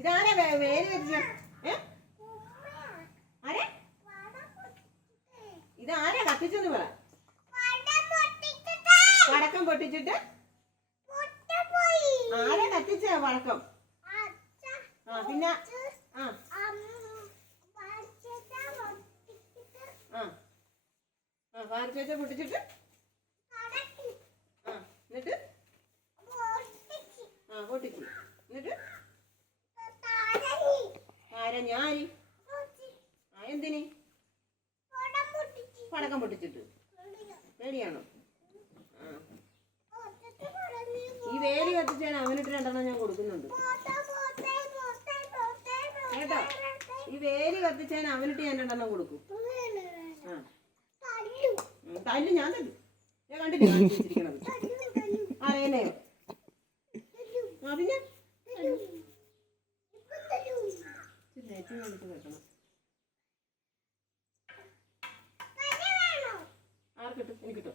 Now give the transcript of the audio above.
ഇതാരാ വേര് വെച്ച? ആരെ ഇതാരാ കത്തിച്ചെന്ന് പറ. പടക്കം പൊട്ടിച്ചിട്ട് ആരാ കത്തിച്ച പടക്കം? പിന്നെ പാരച്ചേച്ച പൊട്ടിച്ചിട്ട് എന്നിട്ട് പൊട്ടിച്ചു. എന്നിട്ട് ഞാരി എന്തിന് പടക്കം പൊട്ടിച്ചിട്ട് പേടിയാണോ? ഈ വേലി കത്തിച്ചാൽ അവനിട്ട് 2 ഞാൻ കൊടുക്കുന്നുണ്ട് കേട്ടോ. ഈ വേലി കത്തിച്ചാൽ അവനിട്ട് ഞാൻ 2 കൊടുക്കും. തല്ലു ഞാൻ തല്ലു. ഞാൻ കണ്ടിരിക്കണത് അറിയണയോ? പിന്നെ ആർക്കിട്ടും എനിക്കിട്ടും.